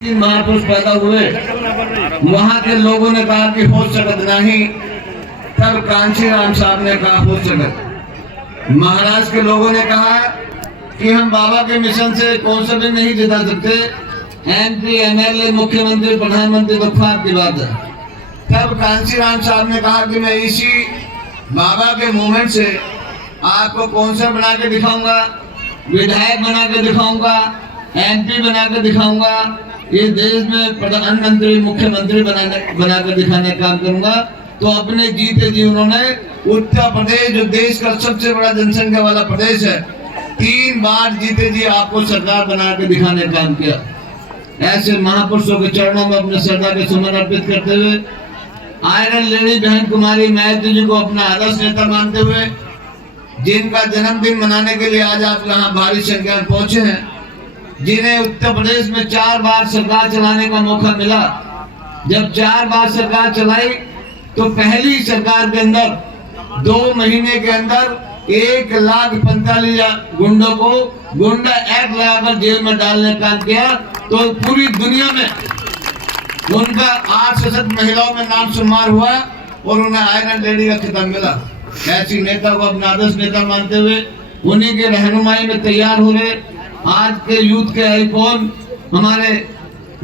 महापुरुष पैदा हुए, वहाँ के लोगों ने कहा कि हो सकत नहीं, तब कांची राम साहब ने कहा हो सकत। महाराज के लोगों ने कहा कि हम बाबा के मिशन से कौन सा भी नहीं जिता सकते, MP MLA मुख्यमंत्री प्रधानमंत्री तो ख्वाब की बात है। तब कांची राम साहब ने कहा कि मैं इसी बाबा के मूवमेंट से आपको कौन सा बना के दिखाऊंगा, विधायक बना के दिखाऊंगा, MP बना के दिखाऊंगा, ये देश में प्रधानमंत्री मुख्यमंत्री बना कर दिखाने का काम करूंगा। तो अपने जीते जी उन्होंने उत्तर प्रदेश, जो देश का सबसे बड़ा जनसंख्या वाला प्रदेश है, 3 बार जीते जी आपको सरकार बना के दिखाने का काम किया। ऐसे महापुरुषों के चरणों में अपने श्रद्धा के सुमन अर्पित करते हुए, आयरन लेडी बहन कुमारी महतो जी को अपना आदर्श नेता मानते हुए, जिनका जन्मदिन मनाने के लिए आज आप यहाँ भारी संख्या में पहुंचे हैं, जिन्हें उत्तर प्रदेश में 4 बार सरकार चलाने का मौका मिला। जब 4 बार सरकार चलाई तो पहली सरकार के अंदर 2 महीने के अंदर 1,45,000 गुंडों को गुंडा एक्ट लगाकर जेल में डालने का काम किया। तो पूरी दुनिया में उनका 8 सशक्त महिलाओं में नाम शुमार हुआ और उन्हें आयरन लेडी का खिताब मिला। ऐसी नेता को अपना आदर्श नेता मानते हुए, उन्हीं के रहनुमाई में तैयार हो रहे आज के यूथ के आइकॉन हमारे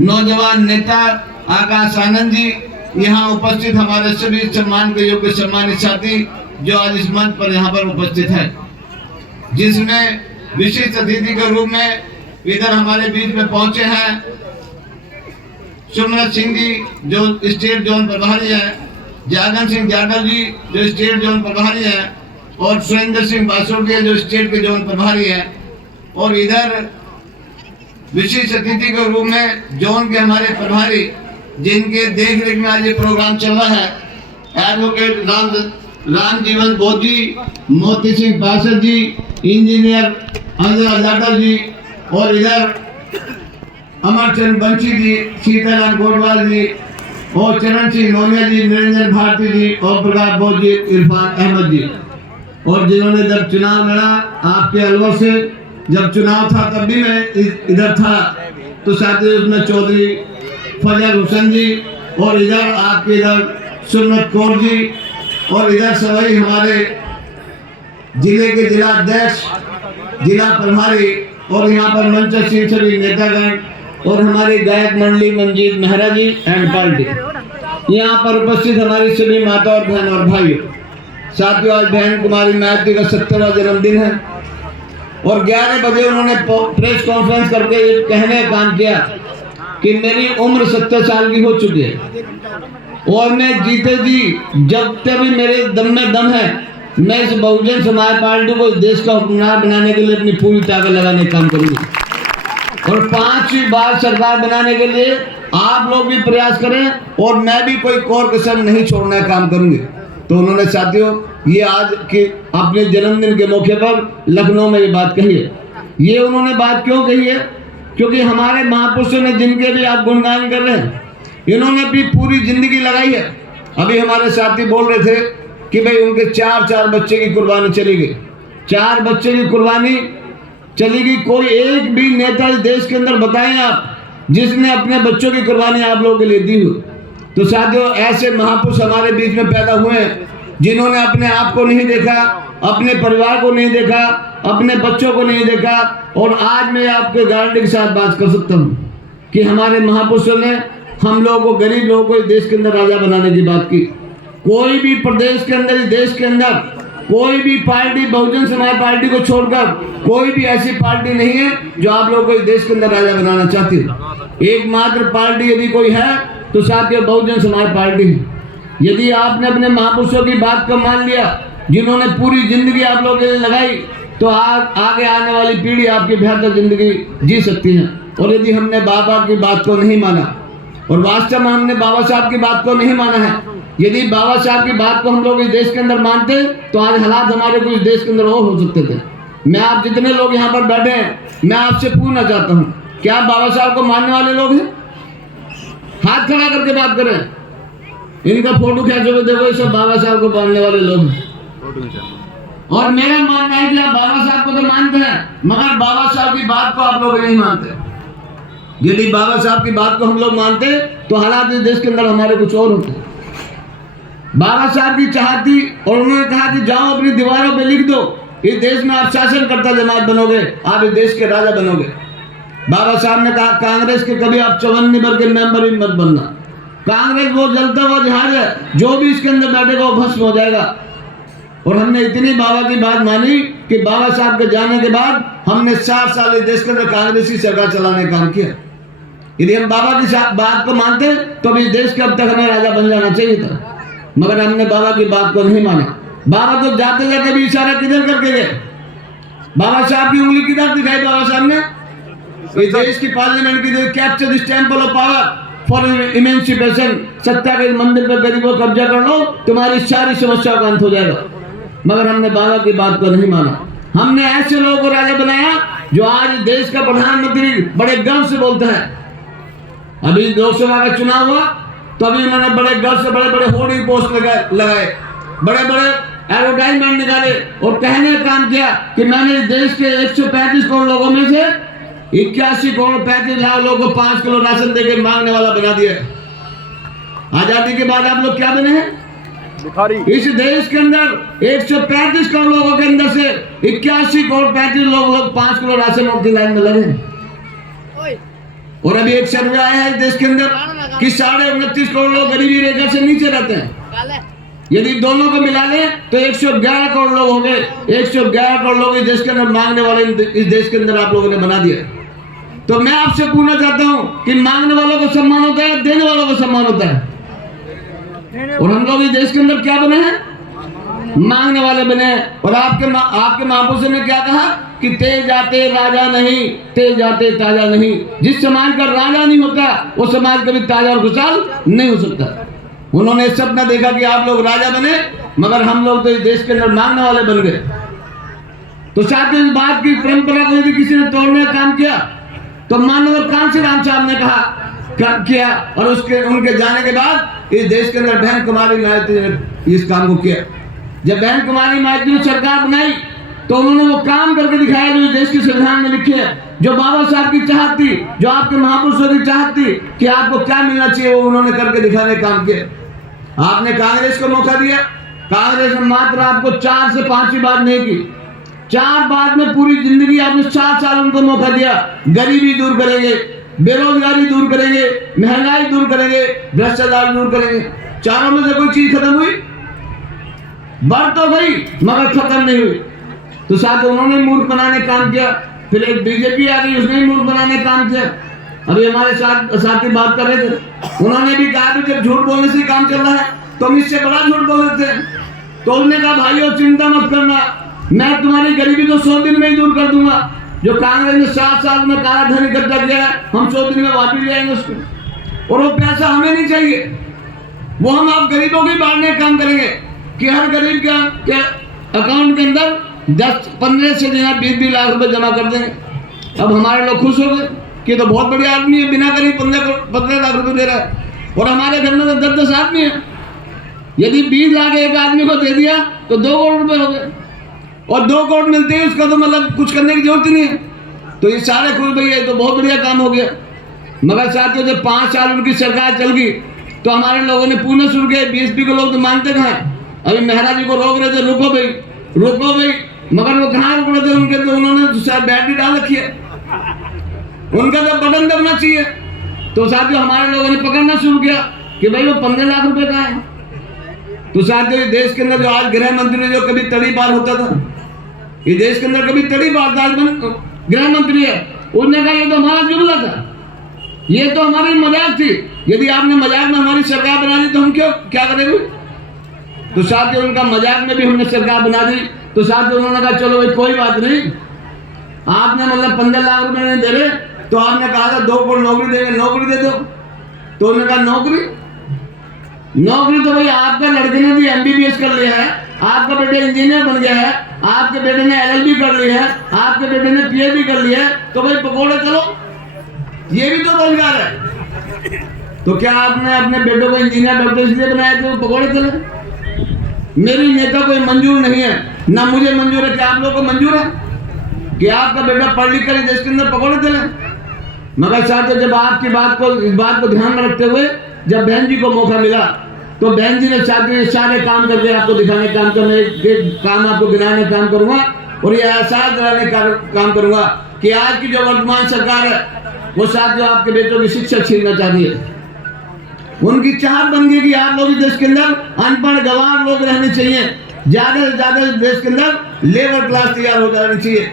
नौजवान नेता आकाश आनंद जी, यहाँ उपस्थित हमारे सभी सम्मान के योग्य सम्मानित साथी जो आज इस मंच पर यहाँ पर उपस्थित है, जिसमें विशिष्ट अतिथि के रूप में इधर हमारे बीच में पहुंचे हैं सुमरत सिंह जी जो स्टेट जोन प्रभारी है, जागन सिंह जाटव जी जो स्टेट जोन प्रभारी है, और सुरेंद्र सिंह बासोटिया जो स्टेट के जोन प्रभारी है, और इधर विशिष्ट अतिथि के रूप में जोन के हमारे प्रभारी जिनके देख रेख में आज ये प्रोग्राम चल रहा है, एडवोकेट राम जीवन बोध जी, मोती सिंह पासद जी, इंजीनियर अंजना जाटव जी, और इधर अमरचंद बंशी जी, सीताराम गोडवाल जी, और चरण सिंह नोनिया जी, निरंजन भारती जी, और प्रकाश बोध जी, इरफान अहमद जी, और जिन्होंने जब चुनाव लड़ा आपके अलवर से, जब चुनाव था तब भी मैं इधर था, तो साथ ही उसमें चौधरी फजल हुसैन जी, और इधर आपके इधर सुमरत कौर जी, और इधर सभी हमारे जिले के जिला अध्यक्ष, जिला प्रभारी, और यहाँ पर मंच से सभी नेतागण, और हमारी गायक मंडली मंजीत मेहरा जी एंड पार्टी, यहाँ पर उपस्थित हमारी सभी माता और बहन और भाइयों। साथियों, आज बहन कुमारी महतो का 70वां जन्मदिन है और 11 बजे उन्होंने प्रेस कॉन्फ्रेंस करके ये कहने का काम किया कि मेरी उम्र 70 साल की हो चुकी है और मैं जीते जी जब तक भी मेरे दम में दम है, मैं इस बहुजन समाज पार्टी को देश का हुक्मरान बनाने के लिए अपनी पूरी ताकत लगाने का काम करूंगी, और 5वीं बार सरकार बनाने के लिए आप लोग भी प्रयास करें और मैं भी कोई कोर कसर नहीं छोड़ने का काम करूंगी। तो उन्होंने साथियों ये आज के अपने जन्मदिन के मौके पर लखनऊ में ये बात कही है। ये उन्होंने बात क्यों कही है? क्योंकि हमारे महापुरुषों ने, जिनके भी आप गुणगान कर रहे हैं, इन्होंने भी पूरी जिंदगी लगाई है। अभी हमारे साथी बोल रहे थे कि भाई उनके 4 बच्चे की कुर्बानी चली गई, 4 बच्चे की कुर्बानी चली गई। कोई एक भी नेता देश के अंदर बताएं आप जिसने अपने बच्चों की कुर्बानी आप लोगों के लिए दी हो? तो साथियों, ऐसे महापुरुष हमारे बीच में पैदा हुए हैं जिन्होंने अपने आप को नहीं देखा, अपने परिवार को नहीं देखा, अपने बच्चों को नहीं देखा, और आज मैं आपके गारंटी के साथ बात कर सकता हूँ कि हमारे महापुरुषों ने हम लोगों को, गरीब लोगों को देश के अंदर राजा बनाने की बात की। कोई भी प्रदेश के अंदर, देश के अंदर कोई भी पार्टी बहुजन समाज पार्टी को छोड़कर कोई भी ऐसी पार्टी नहीं है जो आप लोगों को देश के अंदर राजा बनाना चाहती है। एकमात्र पार्टी यदि कोई है तो साथियों बहुजन समाज पार्टी है। यदि आपने अपने महापुरुषों की बात को मान लिया, जिन्होंने पूरी जिंदगी आप लोगों के लिए लगाई, तो आगे आने वाली पीढ़ी आपकी बेहतर जिंदगी जी सकती है। और यदि हमने बाबा की बात को नहीं माना, और वास्तव में हमने बाबा साहब की बात को नहीं माना है, यदि बाबा साहब की बात को हम लोग इस देश के अंदर मानते तो आज हालात हमारे को इस देश के अंदर और हो सकते थे। मैं आप जितने लोग यहाँ पर बैठे हैं, मैं आपसे पूछना चाहता हूँ, क्या आप बाबा साहब को मानने वाले लोग हैं? हाथ खड़ा करके बात करें। इनका फोटो खींचो तो देखो, ये सब बाबा साहब को मानने वाले लोग हैं। और मेरा मानना है कि आप बाबा साहब को तो मानते हैं, मगर बाबा साहब की बात को आप लोग नहीं मानते। यदि बाबा साहब की बात को हम लोग मानते तो हालात इस देश के अंदर हमारे कुछ और होते। बाबा साहब की चाहत थी और उन्होंने कहा कि जाओ अपनी दीवारों पे लिख दो, इस देश में आप शासनकर्ता जमात बनोगे, आप इस देश के राजा बनोगे। बाबा साहब ने कहा कांग्रेस के कभी आप 54 नंबर के मेंबर भी मत बनना। कांग्रेस वो जलता हुआ जहाज है, जो भी इसके अंदर बैठेगा वो भस्म हो जाएगा। और हमने इतनी बाबा की बात मानी कि बाबा साहब के जाने के बाद हमने 4 साल इस देश के अंदर कांग्रेसी सरकार चलाने का काम किया। यदि हम बाबा की बात को मानते तो इस देश के अब तक हमें राजा बन जाना चाहिए था, मगर हमने बाबा की बात को नहीं माना। बाबा तो जाते जाते भी इशारा किधर करके गए? बाबा साहब की उंगली किधर दिखाई बाबा साहब ने? इस देश की पार्लियामेंट की capture this temple of power for emancipation, सत्ता के मंदिर पर गरीबों को कब्जा कर लो, तुम्हारी सारी समस्याओं का अंत हो जाएगा। मगर हमने बाबा की बात को नहीं माना। हमने ऐसे लोगों को राजा बनाया जो आज देश का प्रधानमंत्री बड़े गर्व से बोलते हैं। अभी लोकसभा का चुनाव हुआ तो अभी उन्होंने बड़े गर्व से बड़े बड़े होर्डिंग पोस्ट लगाए, बड़े बड़े एडवर्टाइजमेंट निकाले और कहने का काम किया कि मैंने इस देश के 135 करोड़ लोगों में से 81 करोड़ 35 लाख लोगों को 5 किलो राशन देकर मांगने वाला बना दिया। आजादी के बाद आप लोग क्या बने हैं? इस देश के अंदर 135 करोड़ लोगों के अंदर से 81 करोड़ 35 लोग 5 किलो राशन की लाइन में लगे। और अभी एक सर्वे आया है इस देश के अंदर कि 29.5 करोड़ लोग गरीबी रेखा से नीचे रहते हैं। यदि दोनों को मिला लें तो 111 करोड़ लोग हो गए। 111 करोड़ लोग इस देश के अंदर मांगने वाले इस देश के अंदर आप लोगों ने बना दिया। तो मैं आपसे पूछना चाहता हूं कि मांगने वालों को सम्मान होता है, देने वालों को सम्मान होता है? और हम लोग इस देश के अंदर क्या बने हैं? मांगने वाले बने। और आपके महापुरुषों ने क्या कहा कि तेज आते राजा नहीं, तेज आते ताजा नहीं। जिस समाज का राजा नहीं होता वो समाज कभी ताजा और खुशहाल नहीं हो सकता। उन्होंने सपना देखा कि आप लोग राजा बने, मगर हम लोग तो इस देश के अंदर मांगने वाले बन गए। तो साथ इस बात की परंपरा को यदि किसी ने तोड़ने का काम किया तो माननीय कांशीराम साहब ने कहा किया, और उनके जाने के बाद इस देश के अंदर बहन कुमारी मायावती ने इस काम को किया। जब बहन कुमारी मायावती ने सरकार बनाई तो उन्होंने वो काम करके दिखाया जो इस देश के संविधान में लिखे है, जो बाबा साहब की चाहत थी, जो आपके महापुरुषों की चाहत थी कि आपको क्या मिलना चाहिए, वो उन्होंने करके दिखाने का काम किया। आपने कांग्रेस को मौका दिया। कांग्रेस ने मात्र आपको 4 से 5 बात नहीं की, 4 बात में पूरी जिंदगी आपने 7 साल उनको मौका दिया। गरीबी दूर करेंगे, बेरोजगारी दूर करेंगे, महंगाई दूर करेंगे, भ्रष्टाचार दूर करेंगे। चारों में से कोई चीज खत्म हुई? बढ़ तो गई मगर खत्म नहीं हुई। तो साथ उन्होंने मूर्ख बनाने काम किया। फिर एक बीजेपी आ गई, उसने मूर्ख बनाने काम किया। अभी हमारे साथी बात कर रहे थे, उन्होंने भी कहा कि जब झूठ बोलने से काम चल रहा है तो हम इससे बड़ा झूठ बोल देते हैं। तो उन्होंने कहा भाइयों चिंता मत करना, मैं तुम्हारी गरीबी तो 100 दिन में ही दूर कर दूंगा। जो कांग्रेस ने 7 साल में काला धन इकट्ठा किया है, हम 100 दिन में वापस ले आएंगे उसको। और वो पैसा हमें नहीं चाहिए, वो हम आप गरीबों के बांटने का काम करेंगे कि हर गरीब के अकाउंट के अंदर 10-15 से 20 लाख रुपए जमा कर देंगे। अब हमारे लोग खुश हो गए कि तो बहुत बढ़िया आदमी है, बिना करीब 15 लाख रुपए दे रहा है। और हमारे घर में तो 10-10 आदमी है। यदि 20 लाख एक आदमी को दे दिया तो 2 करोड़ रुपए हो गए, और 2 करोड़ मिलते हैं उसका तो मतलब कुछ करने की जरूरत ही नहीं है। तो ये सारे खुश भैया, तो बहुत बढ़िया काम हो गया। मगर साथियों जब 5 साल उनकी सरकार चल गई तो हमारे लोगों ने पुनः शुरू किया। बीएसपी के लोग तो मानते कहाँ हैं? अभी मेहरा जी को रोक रहे थे, रुको भाई, मगर वो कहाँ रुक रहे थे? उनके तो उन्होंने बैटरी डाल रखी है, उनका तो बटन दबना चाहिए। तो साथियों हमारे लोगों ने पकड़ना शुरू किया कि भाई वो 15 लाख रुपए कहाँ है। तो साथियों देश के अंदर जो आज गृह मंत्री जो कभी तड़ी पार होता था, ये देश के अंदर कभी तड़ी पार था, गृह मंत्री है, उसने कहा ये तो हमारा जुमला था, ये तो हमारी मजाक थी। यदि आपने मजाक में हमारी सरकार बना दी तो हम क्या करेंगे? तो साथियों उनका मजाक में भी हमने सरकार बना दी। तो साथियों उन्होंने कहा चलो भाई कोई बात नहीं, आपने मतलब 15 लाख रुपए नहीं दे रहे तो आपने कहा था 2 करोड़ नौकरी देंगे, नौकरी दे दो। तो उन्होंने कहा नौकरी तो भाई आपका लड़के ने भी MBBS कर लिया है, आपका बेटा इंजीनियर बन गया है, आपके बेटे ने LLB कर लिया है, आपके बेटे ने PhD कर लिया है, तो भाई पकौड़े चलो, ये भी तो रोजगार है। तो क्या आपने अपने बेटों को इंजीनियर डॉक्टर इसलिए बनाया तो पकौड़े चले? मेरी नेता को मंजूर नहीं है, ना मुझे मंजूर है। क्या आप लोगों को मंजूर है कि आपका बेटा पढ़ लिख कर देश के अंदर पकौड़े चले? मगर साथियों, जब आपकी इस बात को ध्यान में रखते हुए जब बहन जी को मौका मिला तो बहन जी ने साथियों सारे काम करके आपको दिखाने काम करने एक काम आपको गिनाने काम करूंगा और ये एहसास दिलाने का काम करूंगा कि आज की जो वर्तमान सरकार है वो साथियों आपके बेटों की शिक्षा छीनना चाहती है। उनकी चाहत बन गई कि आप लोग देश के अंदर अनपढ़ गंवार लोग रहने चाहिए, ज्यादा से ज्यादा देश के अंदर लेबर क्लास तैयार हो जानी चाहिए।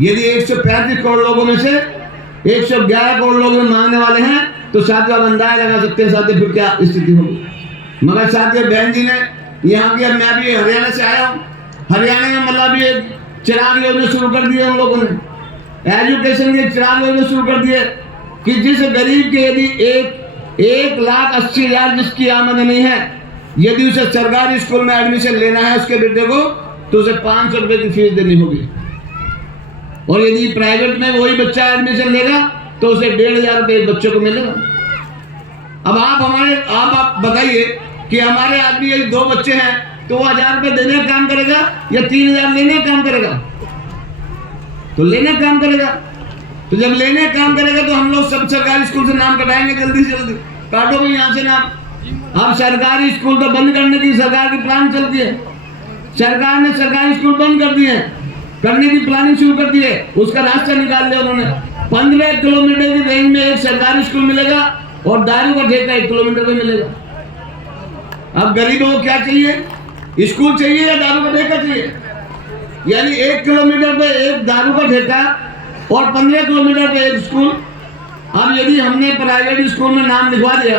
यदि 135 करोड़ लोगों में से 111 करोड़ लोग मांगने वाले हैं तो साथियों आप अंदाजा लगा सकते हैं साथियों फिर क्या स्थिति होगी। मगर साथियों बहन जी ने यहाँ की, मैं भी हरियाणा से आया हूँ, हरियाणा में मतलब ये चिराग योजना शुरू कर दी है उन लोगों ने, एजुकेशन के चिराग योजना शुरू कर दिए कि जिस गरीब के यदि 1,80,000 जिसकी आमदनी है, यदि उसे सरकारी स्कूल में एडमिशन लेना है उसके बेटे को तो उसे 500 रुपए की फीस देनी होगी और यदि प्राइवेट में वही बच्चा एडमिशन लेगा तो उसे 1,500 रुपए बच्चों को मिलेगा। अब आप बताइए कि हमारे आदमी यदि 2 बच्चे हैं तो वो 1,000 रुपए देने का काम करेगा या 3,000 लेने का काम करेगा? तो लेने का काम करेगा। तो जब लेने का काम करेगा तो हम लोग सब सरकारी स्कूल से नाम कटाएंगे, जल्दी से जल्दी काटो भी यहाँ से नाम। अब सरकारी स्कूल तो बंद करने की सरकार की प्लान चलती है, सरकार ने सरकारी स्कूल बंद कर दिए, करने की प्लानिंग शुरू कर दी है, उसका रास्ता निकाल लिया उन्होंने। 15 किलोमीटर की रेंज में एक सरकारी स्कूल मिलेगा और दारू का ठेका 1 किलोमीटर में मिलेगा। अब गरीबों को क्या चाहिए? स्कूल चाहिए या दारू का ठेका चाहिए? यानी 1 किलोमीटर पे एक दारू का ठेका और 15 किलोमीटर पे एक स्कूल। अब यदि हमने प्राइवेट स्कूल में नाम लिखवा दिया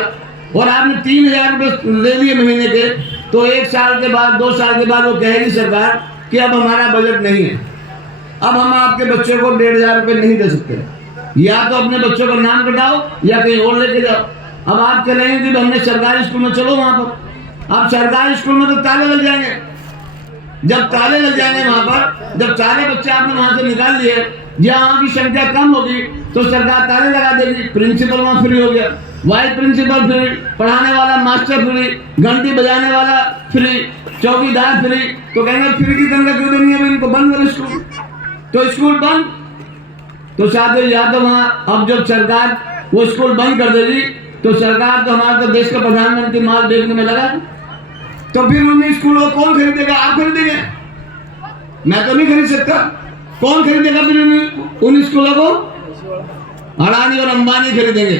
और आपने 3,000 रुपये ले लिए महीने के, तो 1 साल के बाद 2 साल के बाद वो कहेगी सरकार कि अब हमारा बजट नहीं है, अब हम आपके बच्चों को 1,500 रुपये नहीं दे सकते, या तो अपने बच्चों का नाम कटाओ या कहीं और लेके जाओ। अब आप चलेंगे कि हमने सरकारी स्कूल में, चलो वहां पर। अब सरकारी स्कूल में तो ताले लग जाएंगे, जब ताले लग जाएंगे वहां पर, जब सारे बच्चे आपने वहां से निकाल लिए, जहाँ की संख्या कम होगी तो सरकार ताले लगा देगी, प्रिंसिपल वहां फ्री हो गया, वाइस प्रिंसिपल फ्री, पढ़ाने वाला मास्टर फ्री, घंटी बजाने वाला फ्री, चौकीदार फ्री। तो कहेंगे फ्री की तनख्वाह क्यों देनी है, इनको बंद करो स्कूल। तो स्कूल बंद, तो साथियों या तो वहां अब जब सरकार वो स्कूल बंद कर देगी तो सरकार तो हमारे तो देश का प्रधानमंत्री माल बेचने में लगा, तो फिर उन स्कूलों को कौन खरीदेगा? आप खरीदेंगे? मैं तो नहीं खरीद सकता। कौन खरीदेगा फिर उन स्कूलों को? अडानी और अंबानी खरीदेंगे।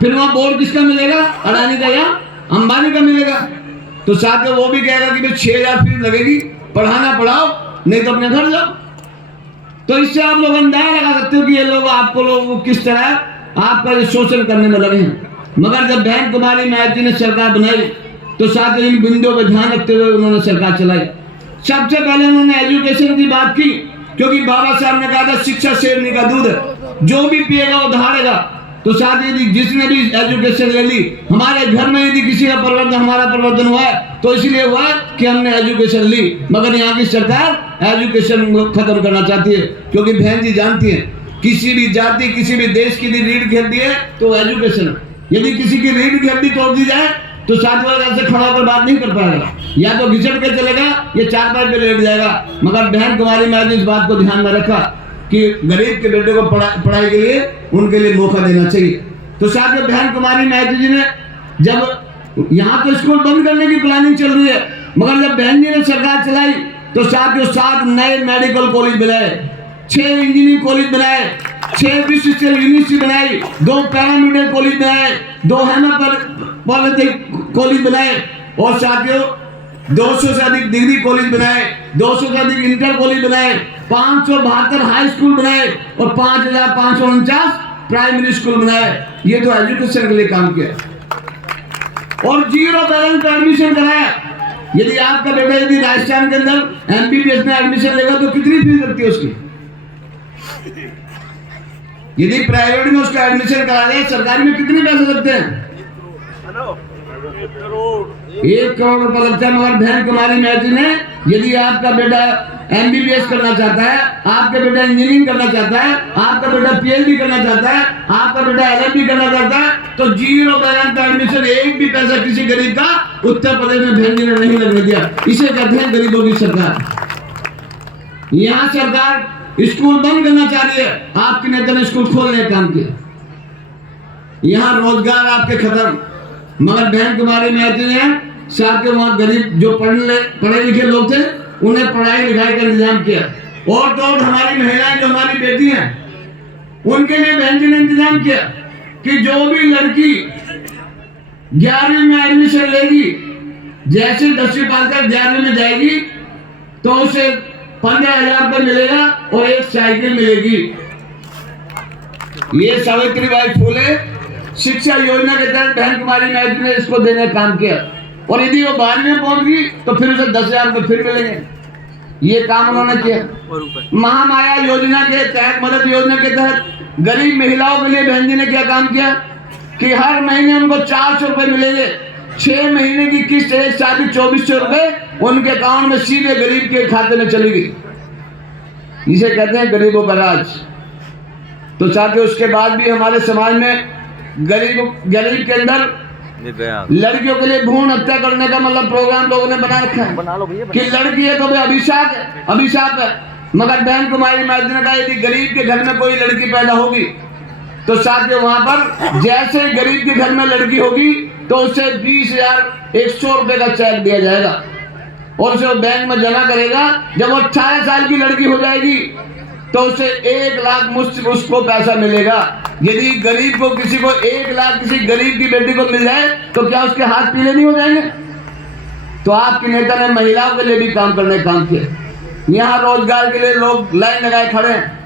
फिर वहां बोर्ड किसका मिलेगा? अडानी का या अंबानी का मिलेगा। तो साथ में वो भी कहेगा कि भाई 6,000 फीस लगेगी, पढ़ाना पढ़ाओ, नहीं तो अपने घर जाओ। तो इससे आप लोग अंदाजा लगा सकते हो कि ये लोग आपको लोग किस तरह आपका शोषण करने में लगे हैं। मगर जब बहन कुमारी मायावती ने सरकार बनाई तो साथ ही इन बिंदुओं पर ध्यान रखते हुए उन्होंने सरकार चलाई। सबसे पहले उन्होंने एजुकेशन की बात की, क्योंकि बाबा साहब ने कहा था शिक्षा शेरनी का दूध है, जो भी पिएगा वो दहाड़ेगा। तो साथ ही जिसने भी एजुकेशन ले ली, हमारे घर में यदि किसी का परिवर्तन, हमारा परिवर्तन हुआ है तो इसलिए हुआ कि हमने एजुकेशन ली। मगर यहाँ की सरकार एजुकेशन को खत्म करना चाहती है, क्योंकि बहन जी जानती है किसी भी जाति, किसी भी देश की यदि रीढ़ खेलती है तो एजुकेशन है। यदि किसी की रीढ़ की हड्डी तोड़ दी जाए तो साथ में ऐसे खड़ा होकर बात नहीं कर पाएगा, या तो घिसट के चलेगा या 4 पैर पे लेट जाएगा। मगर बहन कुमारी मायावती इस बात को ध्यान में रखा कि गरीब के बेटे को पढ़ाई के लिए उनके लिए मौका देना चाहिए। तो साथ में बहन कुमारी मायावती जी ने जब यहाँ तो स्कूल बंद करने की प्लानिंग चल रही है, मगर जब बहन जी ने सरकार चलाई तो साथ में 7 नए मेडिकल कॉलेज बनाए, 6 इंजीनियरिंग कॉलेज बनाए, 6 विशिष्ट यूनिवर्सिटी बनाई, 2 पैरामेडिकल कॉलेज बनाए, 2 हेमोपैथिक कॉलेज बनाए और साथियों 200 से अधिक डिग्री कॉलेज बनाए, 200 से अधिक इंटर कॉलेज बनाए, 572 हाई स्कूल बनाए और 5,549 प्राइमरी स्कूल बनाए। ये तो एजुकेशन के लिए काम किया। और 0 बैलेंस एडमिशन कराया। यदि आपका बेटा यदि राजस्थान के अंदर एमबीबीएस में एडमिशन लेगा तो कितनी फीस लगती है उसकी? यदि प्राइवेट में उसका एडमिशन करा जाए, सरकारी में कितने पैसे लगते हैं? 1 करोड़ रुपए लगता है। मगर बहन कुमारी मायावती ने, यदि आपका बेटा एमबीबीएस करना चाहता है, आपका बेटा इंजीनियरिंग करना चाहता है, आपका बेटा पीएचडी करना चाहता है, आपका बेटा एलएलबी करना चाहता है, तो 0 बैलेंस एडमिशन, एक भी पैसा किसी गरीब का उत्तर प्रदेश में बहन जी ने नहीं लगने दिया। इसे कहते हैं गरीबों की सरकार। यहाँ सरकार स्कूल बंद करना चाह रही है, आपके नेता ने स्कूल खोलने का काम किया। यहाँ रोजगार आपके खत्म। मगर बहन कुमारी मैत्री ने साथ के वहाँ गरीब जो पढ़े लिखे लोग थे उन्हें पढ़ाई लिखाई का इंतजाम किया। और तो और हमारी महिलाएं जो हमारी बेटी हैं उनके लिए बहन जी ने इंतजाम किया कि जो भी लड़की 11वीं में एडमिशन लेगी, जैसे 10वीं पास कर 11वीं में जाएगी तो उसे 15,000 रुपये मिलेगा और एक साइकिल मिलेगी। ये सावित्रीबाई फुले शिक्षा योजना के तहत बहन कुमारी मैत्री ने इसको देने का काम किया। और यदि वो 12वीं में पहुंच गई तो फिर उसे 10,000 रुपये फिर मिलेंगे। ये काम उन्होंने किया। महामाया योजना के तहत, मदद योजना के तहत गरीब महिलाओं के लिए बहन जी ने क्या काम किया कि हर महीने उनको 400 रुपये मिलेंगे। 6 महीने की किस्त एक साथ 2400 रुपये उनके अकाउंट में सीधे गरीब के खाते में चली गई। इसे कहते हैं गरीबों का राज। तो साथियों, उसके बाद भी हमारे समाज में गरीब के अंदर लड़कियों के लिए भ्रूण हत्या करने का मतलब प्रोग्राम लोगों ने बना रखा है कि लड़की है तो भाई अभिशाप है। मगर बहन कुमारी मैत्री ने कहा यदि गरीब के घर में कोई लड़की पैदा होगी तो साथियों वहां पर जैसे गरीब के घर में लड़की होगी तो उसे 20,100 रुपए का चेक दिया जाएगा और उसे बैंक में जमा करेगा। जब वो 18 साल की लड़की हो जाएगी तो उसे 1 लाख मुश्त उसको पैसा मिलेगा। यदि गरीब को किसी को 1 लाख किसी गरीब की बेटी को मिल जाए तो क्या उसके हाथ पीले नहीं हो जाएंगे? तो आपके नेता ने महिलाओं के लिए भी काम करने का काम किया। यहाँ रोजगार के लिए लोग लाइन लगाए खड़े हैं।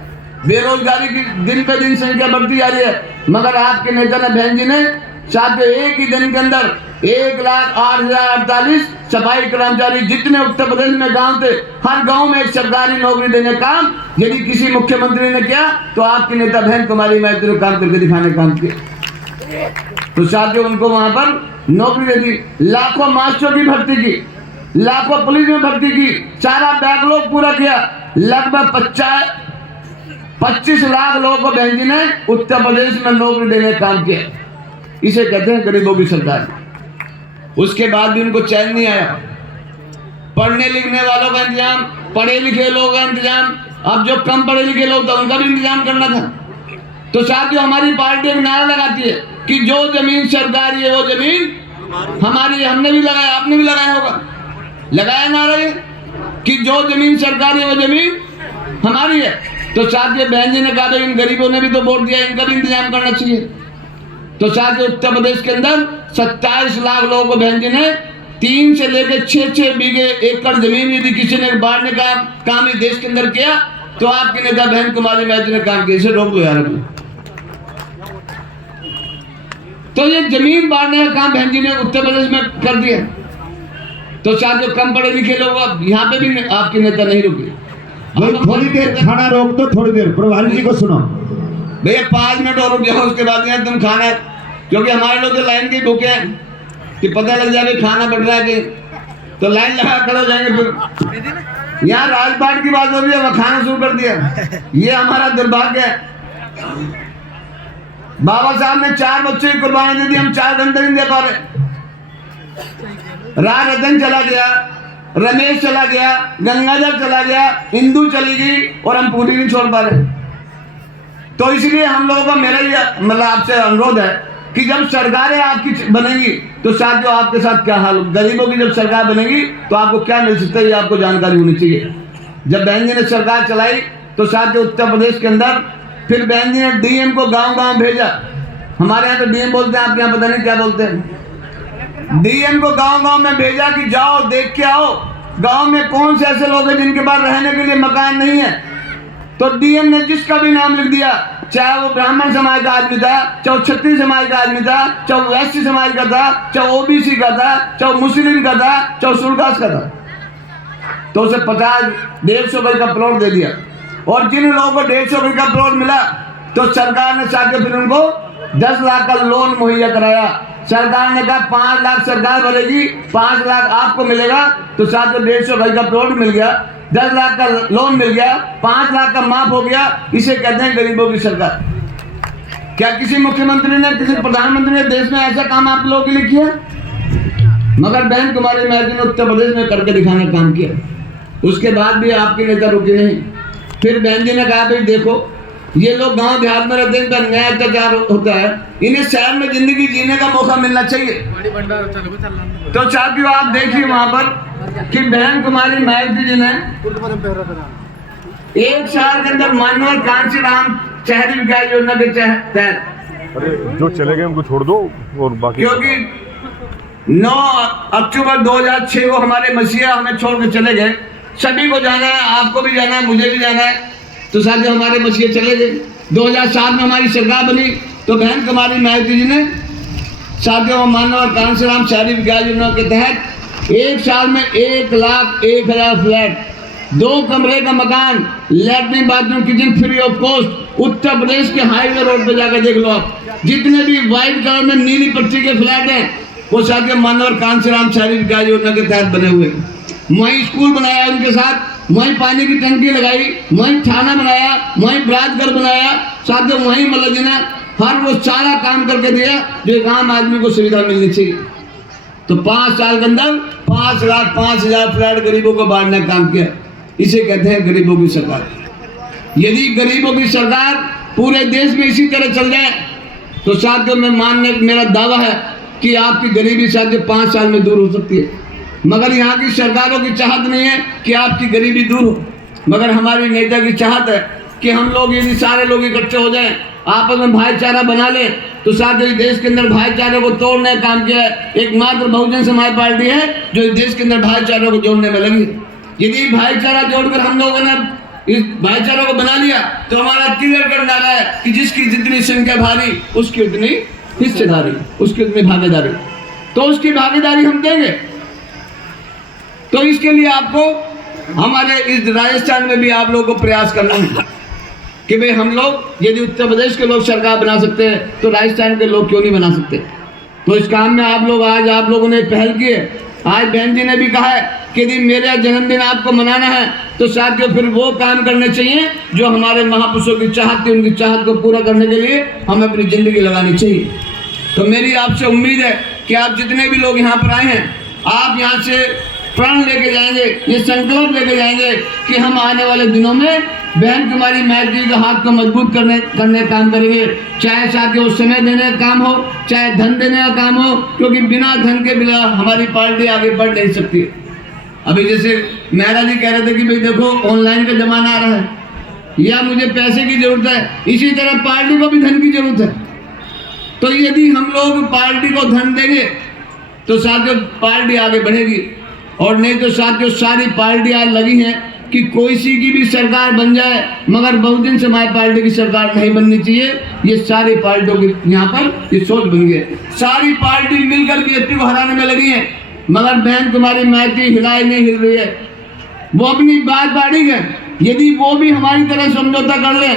बेरोजगारी की दिन पे दिन संख्या बढ़ती जा रही है। मगर आपके नेता ने बहन जी ने साथ एक ही दिन के अंदर 1,08,048 सफाई कर्मचारी जितने उत्तर प्रदेश में गांव थे हर गांव में एक सरकारी नौकरी देने का काम यदि किसी मुख्यमंत्री ने किया तो आपके नेता बहन कुमारी मैत्री ने काम करके दिखाने का काम किया। तो साथियों, उनको वहां पर नौकरी दे दी। लाखों मास्टरों की भर्ती की, लाखों पुलिस में भर्ती की, सारा बैकलॉग पूरा किया। लगभग 25 लाख लोगों को बहन जी ने उत्तर प्रदेश में नौकरी देने का काम किया। इसे कहते हैं गरीबों की सरकार। उसके बाद भी उनको चैन नहीं आया। पढ़ने लिखने वालों का इंतजाम, पढ़े लिखे लोगों का इंतजाम, अब जो कम पढ़े लिखे लोग थे उनका भी इंतजाम करना था। तो साथियों, हमारी पार्टी एक नारा लगाती है कि जो जमीन सरकारी है वो जमीन हमारी है। हमने भी लगाया, आपने भी लगाया होगा, लगाया नारा ये कि जो जमीन सरकारी है वो जमीन हमारी है। तो साथियों, बहन जी ने कहा भाई इन गरीबों ने भी तो वोट दिया, इनका भी इंतजाम करना चाहिए। तो साथियों, उत्तर प्रदेश के अंदर 27 लाख लोगों को बहन जी ने 3 से लेकर 6 बीघे एकड़ जमीन यदि किसी ने बांटने का काम इस देश के अंदर किया तो आपके नेता बहन कुमारी मैत्री ने काम किया। इसे रोक दो यार अभी। तो ये जमीन बांटने का काम बहन जी ने उत्तर प्रदेश में कर दिया। तो साथियों, कम पढ़े लिखे लोग अब यहाँ पे भी आपके नेता नहीं रुके। थोड़ी देर खाना रोक दो, थोड़ी देर प्रभारी जी को सुनो भैया, 5 मिनट और रुक जाओ, उसके बाद यहाँ तुम खाना, क्योंकि हमारे लोग तो लाइन की भूखे हैं कि पता लग जाए खाना बढ़ रहा है कि तो लाइन लगा खड़े हो जाएंगे। फिर यहाँ राजपाट की बात हो रही है, वह खाना शुरू कर दिया। ये हमारा दुर्भाग्य है। बाबा साहब ने 4 बच्चे की कुर्बानी दे दी, हम 4 घंटे नहीं दे पा रहे। राज रतन चला गया, रमेश चला गया, गंगाधर चला गया, इंदू चली गई और हम पूरी नहीं छोड़ पा रहे। तो इसलिए हम लोगों का मेरा ये मतलब आपसे अनुरोध है कि जब सरकारें आपकी बनेगी तो साथियों आपके साथ क्या हाल, गरीबों की जब सरकार बनेगी तो आपको क्या मिल सकता है ये आपको जानकारी होनी चाहिए। जब बहन जी ने सरकार चलाई तो साथियों उत्तर प्रदेश के अंदर फिर बहन जी ने डीएम को गांव-गांव भेजा। हमारे यहाँ तो डीएम बोलते हैं, आपके यहाँ पता नहीं क्या बोलते हैं। डीएम को गांव-गांव में भेजा कि जाओ देख के आओ गाँव में कौन से ऐसे लोग हैं जिनके पास रहने के लिए मकान नहीं है। तो डीएम ने जिसका भी नाम लिख दिया, चाहे वो ब्राह्मण समाज का आदमी था, चाहे क्षत्रिय समाज का आदमी था, चाहे एससी समाज का था, चाहे ओबीसी का था, चाहे मुस्लिम का था, चाहे सुरदास का था, तो उसे 50-150 गज का प्लॉट दे दिया। और जिन लोगों को 150 गज का प्लॉट मिला तो सरकार ने साथ फिर उनको 10 लाख का लोन मुहैया कराया। सरकार ने कहा 5 लाख सरकार भरेगी, 5 लाख आपको मिलेगा। तो साथ 150 गज का प्लॉट मिल गया, 10 लाख का लोन मिल गया, 5 लाख का माफ हो गया। इसे कहते हैं गरीबों की सरकार। क्या किसी मुख्यमंत्री ने, किसी प्रधानमंत्री ने देश में ऐसा काम आप लोगों के लिए किया? मगर बहन कुमारी मैत्री ने उत्तर प्रदेश में करके दिखाने का काम किया। उसके बाद भी आपके नेता रुके नहीं। फिर बहन जी ने कहा भाई देखो ये लोग गांव देहात में रहते हैं, इनका न्याय अत्याचार होता है, इन्हें शहर में जिंदगी जीने का मौका मिलना चाहिए। तो साथियों आप देखिए वहां पर कि बहन कुमारी मायावती जी ने 1 साल के अंदर मानव कांशीराम शहरी विकास योजना के तहत, अरे जो चले गए उनको छोड़ दो और बाकी, क्योंकि 9 अक्टूबर 2006 को हमारे मसीहा हमें छोड़ के चले गए। सभी को जाना है, आपको भी जाना है, मुझे भी जाना है। तो साथियों हमारे मसीहा चले गए। 2007 में हमारी सरकार बनी तो बहन कुमारी मायावती जी ने साथियों मानव कांशीराम शहरी विकास योजना के तहत 1 साल में 1,01,000 फ्लैट, 2 कमरे का मकान, latrine bathroom kitchen free of cost. Uttar Pradesh के हाईवे रोड पे जाकर देख लो आप, जितने भी व्हाइट कलर में नीली पट्टी के फ्लैट हैं वो साथियों मानव कांशीराम शहरी विकास योजना के तहत बने हुए। वहीं स्कूल बनाया उनके साथ, वहीं पानी की टंकी लगाई, वहीं थाना बनाया, वहीं बरात घर बनाया, साथियों वहीं मतलब जी ने हर वो सारा काम करके दिया जो एक आम आदमी को सुविधा मिलनी चाहिए। तो 5 साल के अंदर 5,05,000 फ्लैट गरीबों को बांटने का काम किया। इसे कहते हैं गरीबों की सरकार। यदि गरीबों की सरकार पूरे देश में इसी तरह चल जाए तो साथियों में मानने मेरा दावा है कि आपकी गरीबी साथियों 5 साल में दूर हो सकती है। मगर यहाँ की सरकारों की चाहत नहीं है कि आपकी गरीबी दूर हो, मगर हमारी नेता की चाहत है कि हम लोग यदि सारे लोग इकट्ठे हो जाएं, आपस में भाईचारा बना ले। तो साथियों देश के अंदर भाईचारे को तोड़ने का काम किया है एकमात्र बहुजन समाज पार्टी है जो इस देश के अंदर भाईचारे को जोड़ने में लगी है। यदि भाईचारा जोड़कर हम लोगों ने इस भाईचारा को बना लिया तो हमारा क्लियर कर डाला है कि जिसकी जितनी संख्या भारी उसकी उतनी हिस्सेदारी, उसकी उतनी भागीदारी, तो उसकी भागीदारी हम देंगे। तो इसके लिए आपको हमारे इस राजस्थान में भी आप लोगों को प्रयास करना है कि भाई हम लोग यदि उत्तर प्रदेश के लोग सरकार बना सकते हैं तो राजस्थान के लोग क्यों नहीं बना सकते। तो इस काम में आप लोग आज आप लोगों ने पहल की है। आज बहन जी ने भी कहा है कि यदि मेरा जन्मदिन आपको मनाना है तो साथियों फिर वो काम करने चाहिए जो हमारे महापुरुषों की चाहत थी, उनकी चाहत को पूरा करने के लिए हमें अपनी जिंदगी लगानी चाहिए। तो मेरी आपसे उम्मीद है कि आप जितने भी लोग यहाँ पर आए हैं आप यहाँ से प्रण लेके जाएंगे, ये संकल्प लेके जाएंगे कि हम आने वाले दिनों में बहन कुमारी मायावती जी के हाथ को मजबूत करने का काम करेंगे। चाहे साथियों समय देने का काम हो, चाहे धन देने का काम हो, क्योंकि बिना धन के बिना हमारी पार्टी आगे बढ़ नहीं सकती। अभी जैसे मेहरा जी कह रहे थे कि भाई देखो ऑनलाइन का जमाना आ रहा है या मुझे पैसे की जरूरत है, इसी तरह पार्टी को भी धन की जरूरत है। तो यदि हम लोग पार्टी को धन देंगे तो साथियों पार्टी आगे बढ़ेगी, और नहीं तो साथियों सारी पार्टियां लगी हैं कि कोई सी की भी सरकार बन जाए मगर बहुजन समाज पार्टी की सरकार नहीं बननी चाहिए। ये सारी पार्टियों की यहाँ पर ये सोच बन गई है। सारी पार्टी मिलकर बीजेपी को हराने में लगी है मगर बहन कुमारी मायावती हिलाई नहीं हिल रही है। वो अपनी बात बाड़ी है, यदि वो भी हमारी तरह समझौता कर ले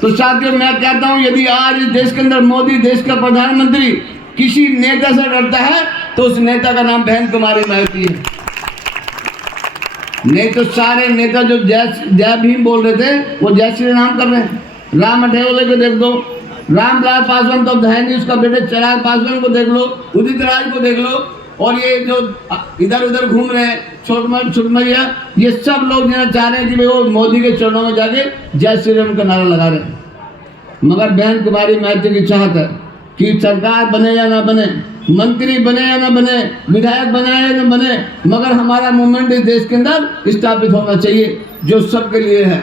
तो साथियों मैं कहता हूँ यदि आज इस देश के अंदर मोदी देश का प्रधानमंत्री किसी नेता से डरता है तो उस नेता का नाम बहन कुमारी मायावती है। नहीं तो सारे नेता जो जय भीम बोल रहे थे वो जय श्री राम कर रहे हैं। राम अठेवले को देख लो, रामविलास पासवान तो है नहीं, उसका बेटे चिराग पासवान को देख लो, उदित राज को देख लो, और ये जो इधर उधर घूम रहे हैं छोटमैया, ये सब लोग जो चाह रहे हैं कि भाई वो मोदी के चरणों में जाके जय श्री राम का नारा लगा रहे हैं। मगर बहन कुमारी मायावती की चाहत है कि सरकार बने या ना बने, मंत्री बने या ना बने, विधायक बने या ना बने, मगर हमारा मूवमेंट इस देश के अंदर स्थापित होना चाहिए जो सबके लिए है,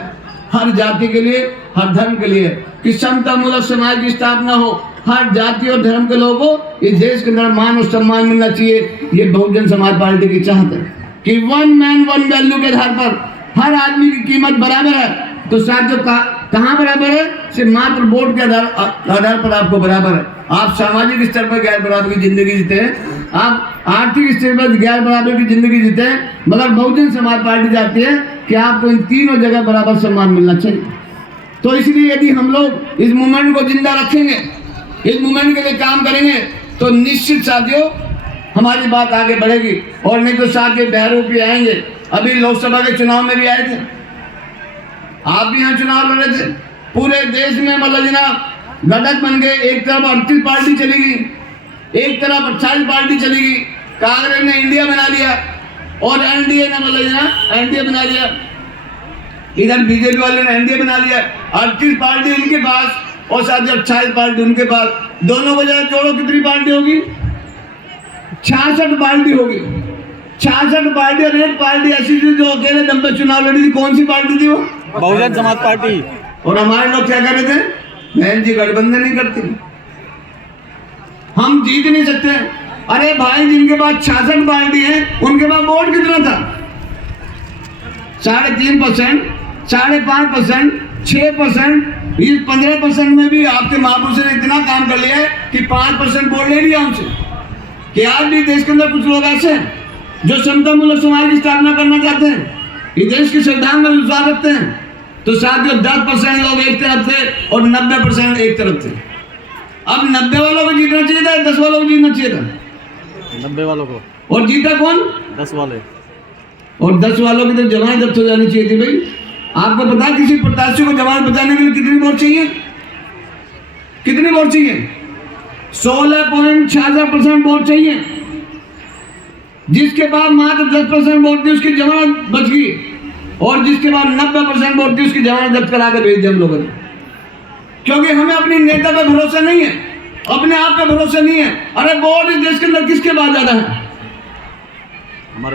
हर जाति के लिए, हर धर्म के लिए, कि समता मूलक समाज की स्थापना हो, हर जाति और धर्म के लोगों को इस देश के अंदर मान और सम्मान मिलना चाहिए। ये बहुजन समाज पार्टी की चाहत है कि 1 मैन 1 वैल्यू के आधार पर हर आदमी की कीमत बराबर है। तो साथियों कहाँ बराबर है? सिर्फ मात्र वोट के आधार पर आपको बराबर है। आप सामाजिक स्तर पर गैर बराबर की जिंदगी जीते हैं, आप आर्थिक स्तर पर गैर बराबर की जिंदगी जीते हैं, मगर बहुजन समाज पार्टी चाहती है कि आपको इन तीनों जगह बराबर सम्मान मिलना चाहिए। तो इसलिए यदि हम लोग इस मूवमेंट को जिंदा रखेंगे, इस मूवमेंट के लिए काम करेंगे तो निश्चित साथियों हमारी बात आगे बढ़ेगी। और नहीं तो साथियों बहरूप भी आएंगे। अभी लोकसभा के चुनाव में भी आए थे, आप भी यहाँ चुनाव लड़ रहे थे, पूरे देश में मतलब जनाब घटक बन गए। एक तरफ 38 पार्टी चली गई, एक तरफ 28 पार्टी चली गई। कांग्रेस ने इंडिया बना लिया और एनडीए ने मतलब जनाब एनडीए बना लिया। इधर बीजेपी वाले ने एनडीए बना लिया, 38 पार्टी इनके पास और साथ 28 पार्टी उनके पास। दोनों को जरा जोड़ो, कितनी पार्टी होगी? 66 पार्टी होगी। 66 पार्टी और एक पार्टी ऐसी थी जो अकेले दम पे चुनाव लड़ी थी। कौन सी पार्टी थी वो? बहुजन समाज पार्टी। और हमारे लोग क्या कर रहे थे? बहन जी गठबंधन नहीं करती, हम जीत नहीं सकते। अरे भाई, जिनके पास 66 पार्टी है उनके पास वोट कितना था? 3.5%, 5.5%, 6%। इस 15% में भी आपके महापुरुषों ने इतना काम कर लिया है कि 5% वोट ले लिया हमसे। कि आज भी देश के अंदर कुछ लोग ऐसे हैं जो समतामूलक समाज की स्थापना करना चाहते हैं, इस देश के संविधान में विश्वास रखते हैं। तो साथियों, 10% लोग एक तरफ थे और 90% एक तरफ थे। अब 90 वालों को जीतना चाहिए था, 10 वालों को जीतना चाहिए था? 90 वालों को। और जीता कौन? 10 वाले। और 10 वालों की तो जमानत जब्त हो जानी चाहिए थी। भाई, आपको पता है किसी प्रत्याशी को जमानत बचाने के लिए कितनी वोट चाहिए? कितनी वोट चाहिए? 16.66% वोट चाहिए। जिसके बाद मात्र 10% वोट थी उसकी जमानत बच गई, और जिसके बाद 90% वोट थी उसकी जमानत जब्त करा के भेज दी हम लोगों ने। क्योंकि हमें अपनी नेता पे भरोसा नहीं है, अपने आप पे भरोसा नहीं है। अरे वोट इस देश के अंदर किसके पास ज्यादा है?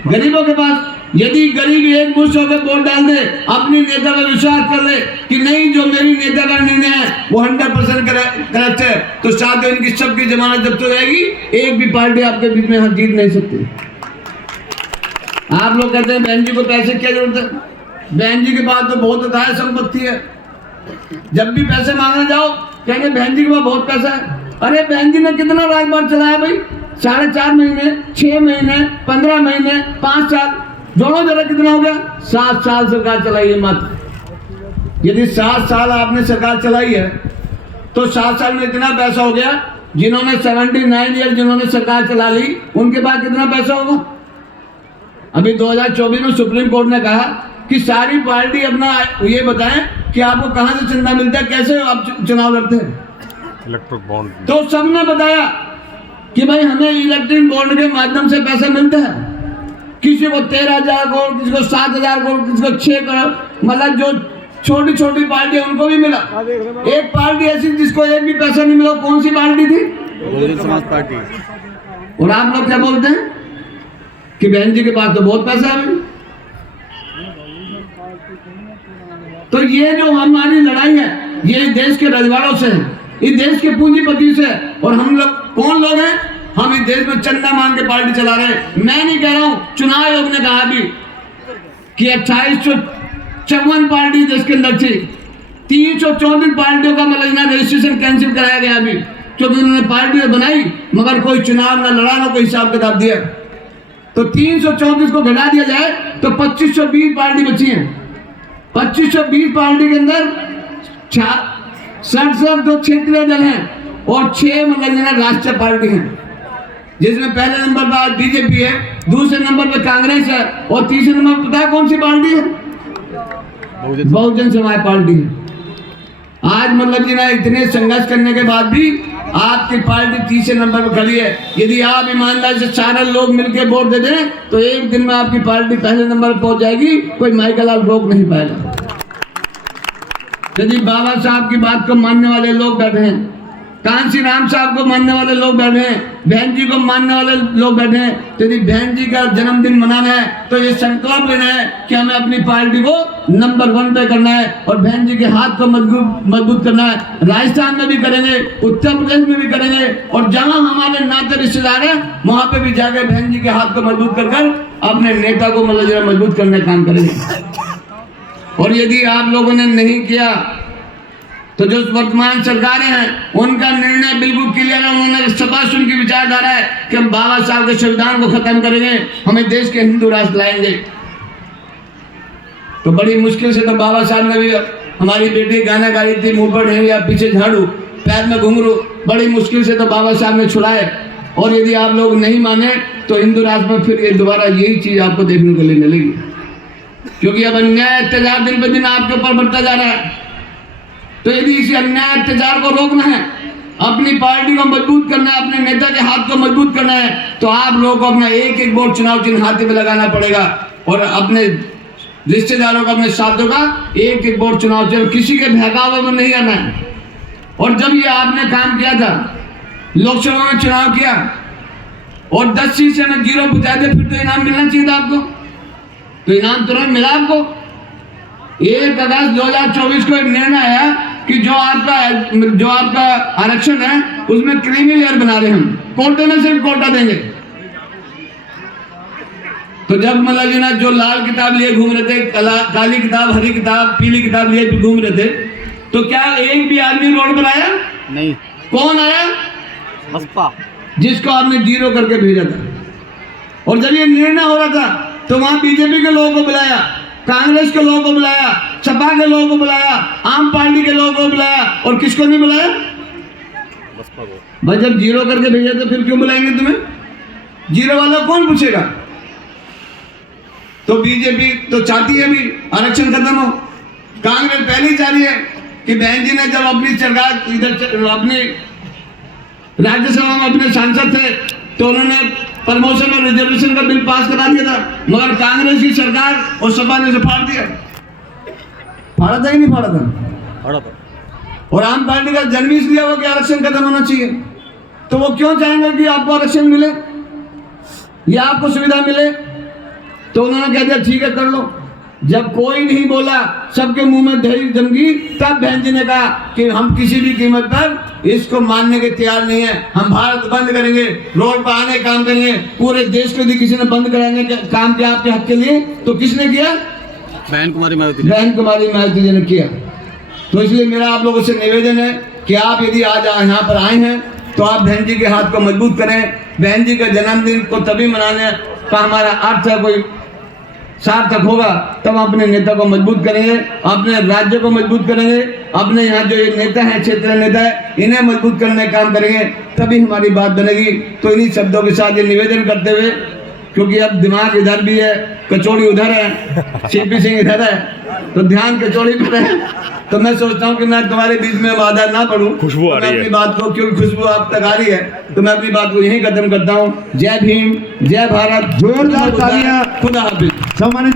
गरीबों के पास। यदि गरीब एक मुश्त होकर वोट डाल दे, अपनी नेता पर विश्वास कर ले कि नहीं, जो मेरी नेता का निर्णय है वो 100% करेक्ट है, तो साथ इनकी सबकी जमानत जब्त हो जाएगी। एक भी पार्टी आपके बीच में हाथ जीत नहीं सकती। आप लोग कहते हैं बहन जी को पैसे क्या जरूरत है? बहन जी के पास तो बहुत अथाह संपत्ति है। जब भी पैसे मांगने जाओ कहेंगे बहन जी के पास बहुत पैसा है। अरे बहन जी ने कितना राजपाट चलाया भाई? 4.5 महीने, 6 महीने, 15 महीने, 5 साल, दोनों जरा कितना हो गया? 7 साल सरकार चलाई है मात्र। यदि 7 साल आपने सरकार चलाई है तो 7 साल में इतना पैसा हो गया। जिन्होंने 79 ईयर जिन्होंने सरकार चला ली उनके पास कितना पैसा होगा? अभी 2024 में सुप्रीम कोर्ट ने कहा कि सारी पार्टी अपना ये बताएं कि आपको कहां से चंदा मिलता है, कैसे आप चुनाव लड़ते हैं। Electric bond. तो सबने बताया कि भाई हमें इलेक्ट्रिक बॉन्ड के माध्यम से पैसा मिलता है। किसी को 13,000 करोड़, किसी को 7,000 करोड़, किसी को 6 करोड़। मतलब जो छोटी छोटी पार्टी है उनको भी मिला। एक पार्टी ऐसी जिसको एक भी पैसा नहीं मिला, कौन सी पार्टी थी? बहुजन समाज पार्टी। और आप लोग क्या बोलते हैं कि बहन जी के पास तो बहुत पैसा है। तो ये जो हमारी लड़ाई है ये देश के रजवाड़ों से है, इस देश के पूंजीपति से। और हम लोग कौन लोग हैं? हम इस देश में चंदा मांग के पार्टी चला रहे हैं। मैं नहीं कह रहा हूं, चुनाव आयोग ने कहा भी कि 2854 पार्टी देश के अंदर थी। 334 पार्टियों का मतलब रजिस्ट्रेशन कैंसिल कराया गया अभी, क्योंकि उन्होंने पार्टियां बनाई मगर कोई चुनाव ना लड़ा, ना कोई हिसाब किताब दिया। तो 334 को घटा दिया जाए तो 2520 पार्टी बची हैं। 2520 पार्टी के अंदर 67 तो क्षेत्रीय दल हैं और 6 मतलब राष्ट्रीय पार्टी हैं, जिसमें पहले नंबर पर बीजेपी है, दूसरे नंबर पर कांग्रेस है और तीसरे नंबर पर पता है कौन सी पार्टी है? बहुजन समाज पार्टी है। आज मतलब जी ना इतने संघर्ष करने के बाद भी आपकी पार्टी तीसरे नंबर पर खड़ी है। यदि आप ईमानदारी से सारे लोग मिलकर वोट दे दें तो एक दिन में आपकी पार्टी पहले नंबर पर पहुंच जाएगी, कोई माइकल लाल रोक नहीं पाएगा। यदि बाबा साहब की बात को मानने वाले लोग बैठे हैं, कांसी राम साहब को मानने वाले लोग बैठे हैं, बहन जी को मानने वाले लोग बैठे हैं, तो यदि बहन जी का जन्मदिन मनाना है तो ये संकल्प लेना है कि हमें अपनी पार्टी को नंबर 1 पे करना है और बहन जी के हाथ को मजबूत करना है। राजस्थान में भी करेंगे, उत्तर प्रदेश में भी करेंगे और जहां हमारे नाते रिश्तेदार हैं वहां पे भी जाकर बहन जी के हाथ को मजबूत कर अपने नेता को मतलब मजबूत करने का काम करेंगे। और यदि आप लोगों ने नहीं किया तो जो वर्तमान सरकारें हैं उनका निर्णय बिल्कुल क्लियर है। उन्होंने स्पष्ट उनकी विचारधारा है कि हम बाबा साहब के संविधान को खत्म करेंगे, हमें देश के हिंदू राष्ट्र लाएंगे। तो बड़ी मुश्किल से तो बाबा साहब ने भी, हमारी बेटी गाना गा रही थी, मुंह पर ढेर या पीछे झाड़ू, पैर में घुंघरू, बड़ी मुश्किल से तो बाबा साहब ने छुड़ाए। और यदि आप लोग नहीं माने तो हिंदू राष्ट्र में फिर दोबारा यही चीज आपको देखने को मिलेगी, क्योंकि अब अन्याय अत्याचार दिन ब दिन आपके ऊपर बढ़ता जा रहा है। तो यदि इसी अन्याय अत्याचार को रोकना है, अपनी पार्टी को मजबूत करना है, अपने नेता के हाथ को मजबूत करना है, तो आप लोगों को अपना एक एक वोट चुनाव चिन्ह हाथ में लगाना पड़ेगा और अपने रिश्तेदारों का, अपने साथियों का एक एक वोट चुनाव चल, किसी के बहकावे में नहीं आना है। और जब ये आपने काम किया था, लोकसभा में चुनाव किया और 10 सीटें में 0 बुझा दे, फिर तो इनाम मिलना चाहिए था आपको। तो इनाम तुरंत मिला आपको। 1 अगस्त 2024 को एक निर्णय आया कि जो आपका आरक्षण है उसमें क्रीमी लेयर बना रहे हम, कोटे में सिर्फ कोटा देंगे। तो जब मतलब जी ना जो लाल किताब लिए घूम रहे थे, काली किताब, हरी किताब, पीली किताब लिए घूम रहे थे, तो क्या एक भी आदमी रोड पर आया? नहीं। कौन आया? बसपा, जिसको आपने 0 करके भेजा था। और जब ये निर्णय हो रहा था तो वहां बीजेपी के लोगों को बुलाया, कांग्रेस के लोगों को बुलाया, सपा के लोगों को बुलाया, आम पार्टी के लोगों को बुलाया, और किसको नहीं बुलाया? बसपा को। भाई जब 0 करके भेजा तो फिर क्यों बुलाएंगे तुम्हें? 0 वाला कौन पूछेगा? तो बीजेपी तो चाहती है भी आरक्षण खत्म हो। कांग्रेस पहले ही चाह रही है कि बहन जी ने जब अपनी सरकार इधर अपनी राज्यसभा में अपने सांसद थे तो उन्होंने प्रमोशन और रिजर्वेशन का बिल पास करा दिया था, मगर कांग्रेस की सरकार और सपा ने उसे फाड़ दिया। फाड़ा था कि नहीं फाड़ा था? फाड़ा था। और आम पार्टी का जन्म इसलिए हुआ कि आरक्षण खत्म होना चाहिए। तो वो क्यों चाहेंगे कि आपको आरक्षण मिले या आपको सुविधा मिले? तो उन्होंने कह दिया ठीक है कर लो। जब कोई नहीं बोला, सबके मुंह में दही जम गई, तब बहन जी ने कहा कि हम किसी भी कीमत पर इसको मानने के तैयार नहीं है, हम भारत बंद करेंगे, रोड पर आने काम करेंगे। पूरे देश को यदि किसी ने बंद कराने का काम किया आपके हक के लिए तो किसने किया? बहन कुमारी मायावती। बहन कुमारी मायावती जी ने किया। तो इसलिए मेरा आप लोगों से निवेदन है कि आप यदि आज यहाँ पर आए हैं तो आप बहन जी के हाथ को मजबूत करें। बहन जी के जन्मदिन को तभी मनाने का हमारा अर्थ है कोई सार्थक होगा तब अपने नेता को मजबूत करेंगे, अपने राज्य को मजबूत करेंगे, अपने यहाँ जो ये नेता हैं, क्षेत्रीय नेता है, इन्हें मजबूत करने का काम करेंगे, तभी हमारी बात बनेगी। तो इन्हीं शब्दों के साथ ये निवेदन करते हुए, क्योंकि अब दिमाग इधर भी है, कचौड़ी उधर है, सीपी सिंह इधर है, तो ध्यान कचौड़ी पर है। तो मैं सोचता हूँ कि मैं तुम्हारे बीच में वादा ना पढ़ूं, खुशबू आ रही है अपनी बात को, क्योंकि खुशबू आप तक आ रही है, तो मैं अपनी बात को यहीं खत्म करता हूँ। जय भीम, जय भारत, जोरदार तालियां। खुदा हाफिज। सम्मानित